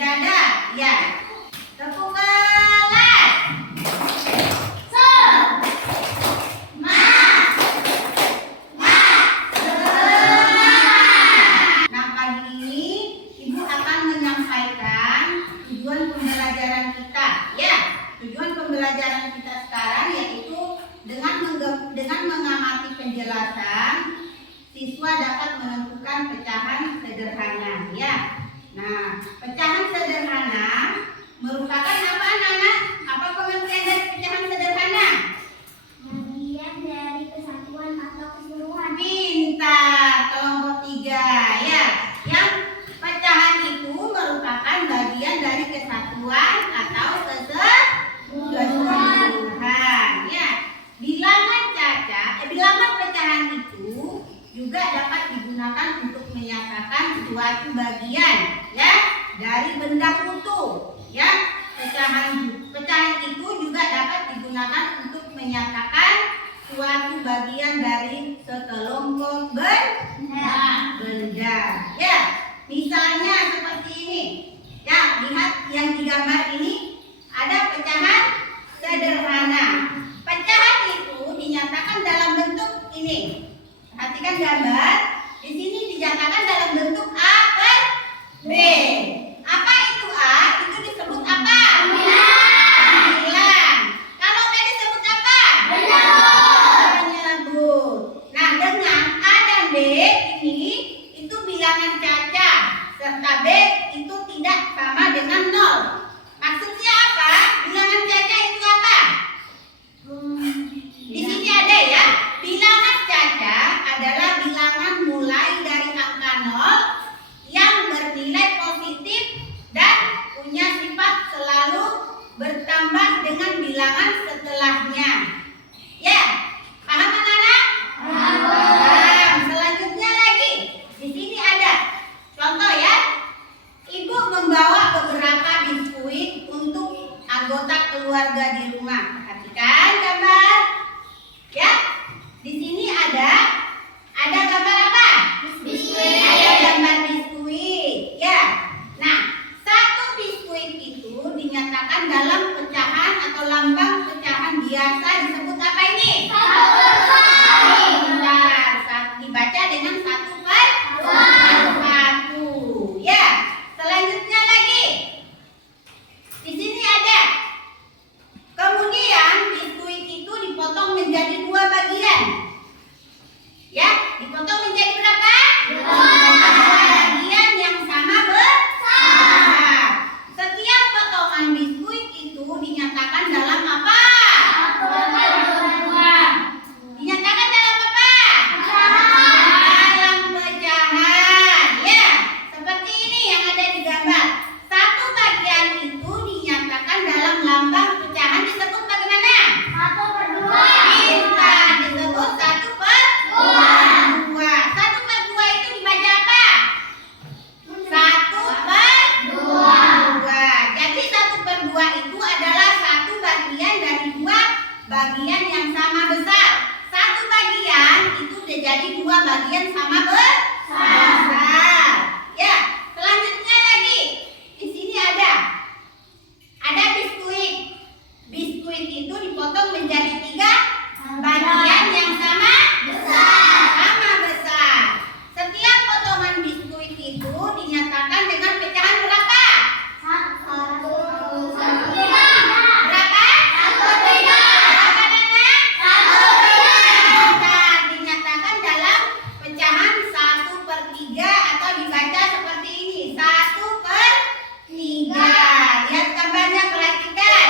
Tidak ada. Ya. Tepuk kelas. Nah, pagi ini Ibu akan menyampaikan tujuan pembelajaran kita. Ya, tujuan pembelajaran kita sekarang yaitu dengan mengamati penjelasan, siswa dapat menentukan pecahan sederhana. Ya. Nah, pecahan sederhana merupakan apa, anak-anak? Apa pengertian dari pecahan sederhana? Bagian dari kesatuan atau keseluruhan. Pintar, kelompok 3 ya. Yang pecahan itu merupakan bagian dari kesatuan atau keseluruhan. Ya. Bilangan pecahan itu juga dapat digunakan untuk menyatakan suatu bagian ya dari benda utuh. Ya. Pecahan itu juga dapat digunakan untuk menyatakan suatu bagian dari sekelompok benda. Ya, misalnya seperti ini. Ya, lihat yang digambar ini ada pecahan sederhana. Pecahan itu dinyatakan dalam bentuk ini. Perhatikan gambar. Di sini dinyatakan dalam bentuk A per B. Apa itu A? Itu disebut apa? Bilang. Kalau B disebut apa? Penyebut. Nah, dengan A dan B ini itu bilangan caca, serta B itu tidak sama dengan 0. Maksudnya apa? Bilangan caca itu apa? Di sini ada ya. Bilangan caca adalah bilangan mulai dari angka 0 yang bernilai positif dan punya sifat selalu bertambah dengan bilangan setelahnya. Ya, paham anak-anak? Paham. Selanjutnya lagi, di sini ada contoh ya. Ibu membawa beberapa biskuit untuk anggota keluarga di rumah. Perhatikan gambar. Ya, di sini ada gambar apa? Biskuit. Ada gambar biskuit. Ya. Nah, satu biskuit itu dinyatakan dalam pecahan atau lambang pecahan biasa disebut apa ini? Pintar. Dibaca dengan 1/1. Ya. Selanjutnya lagi. Di sini ada. Kemudian biskuit itu dipotong menjadi 2 bagian. Ya, dipotong menjadi berapa? 2 bagian yang sama besar. Setiap potongan biskuit itu dinyatakan dalam apa? Dinyatakan dalam apa? Dalam pecahan. Ya, seperti ini yang ada di gambar. Satu bagian itu dinyatakan dalam lambang pecahan disebut bagaimana? 1/2. Pintar, disebut 1/2. 1/2 itu dibaca apa? 1/2. Jadi 1/2 itu adalah satu bagian dari 2 bagian yang sama besar. Satu bagian itu jadi 2 bagian sama besar. Ya, selanjutnya lagi. Di sini ada biskuit. Biskuit itu dipotong menjadi 3 bagian yang sama besar. Setiap potongan biskuit itu dinyatakan dengan pecahan berapa? 1/3. Berapa? 1/3. Berapa, anak? 1/3. Dinyatakan dalam pecahan 1/3 atau dibaca seperti ini. 1/3. Lihat gambarnya, perhatikan.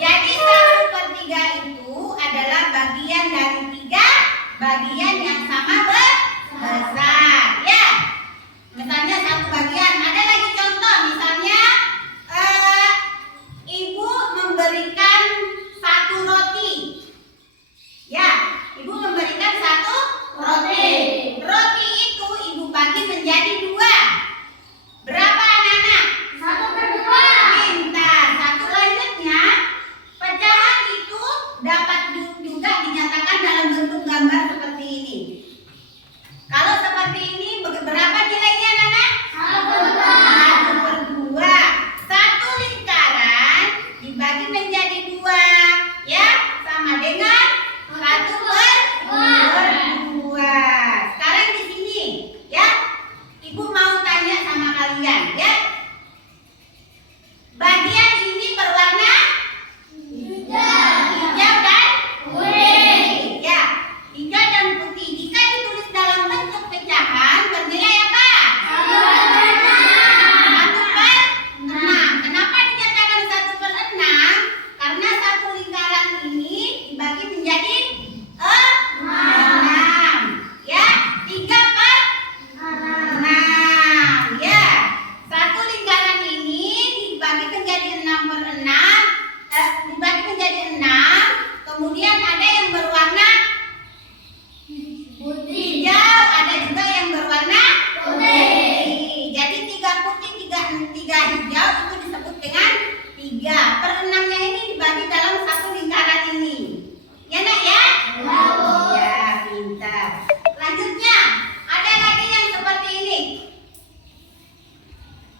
Jadi 1/3 itu adalah bagian dari 3 bagian yang sama besar. Ya. Misalnya satu bagian, ada lagi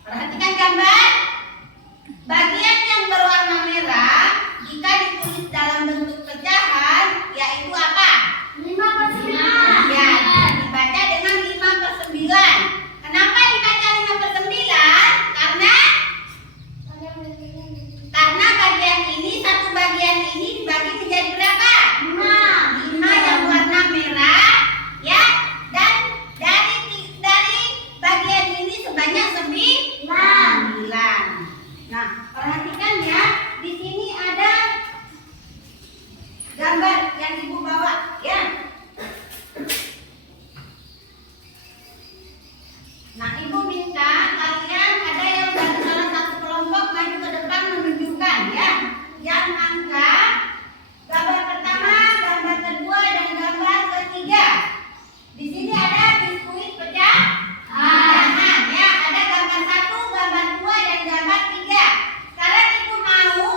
Perhatikan gambar. Bagian yang berwarna merah jika ditulis dalam bentuk pecahan yaitu apa? 5/9. Ya, dibaca dengan 5/9. Kenapa dibaca 5/9? Karena bagian ini, satu bagian ini dibagi menjadi berapa? 5 yang warna merah, ya. Dan dari bagian ini sebanyak 9. Nah, perhatikan ya, di sini ada gambar yang Ibu bawa, ya. Nah, Ibu minta kalian ada yang dari salah satu kelompok maju ke depan menunjukkan, ya, yang angka gambar pertama, gambar kedua, dan gambar ketiga. Di sini ada biskuit pecahan, ya, ada gambar 1, gambar 2, dan gambar 3. Sekarang Ibu mau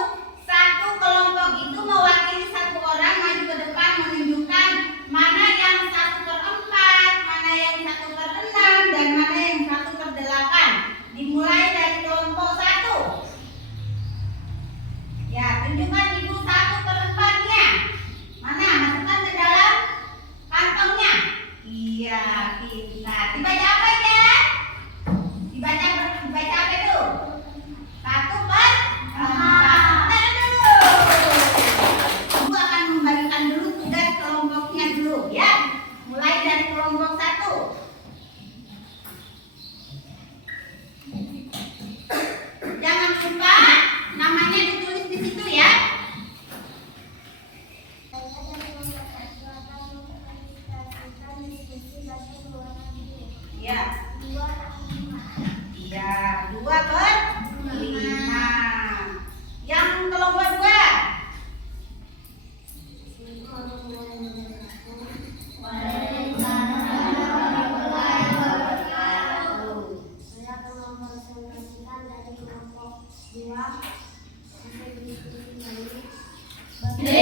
satu kelompok itu mewakili satu orang maju ke depan menunjukkan mana yang 1/4, mana yang 1/6, dan mana yang 1/8. Dimulai dari kelompok 1. Ya, tunjukkan Ibu 1/4-nya. Mana? Masukkan ke dalam kantongnya. Iya, pintar. Dibaca apa ya? Dibaca apa itu? 1/4. Tahan dulu. Ibu akan membagikan dulu tugas kelompoknya dulu, ya. Mulai dari kelompok 1. Jangan lupa namanya ditulis di situ, ya. Ya. Iya, 2/5. Yang kelompok 2. Dari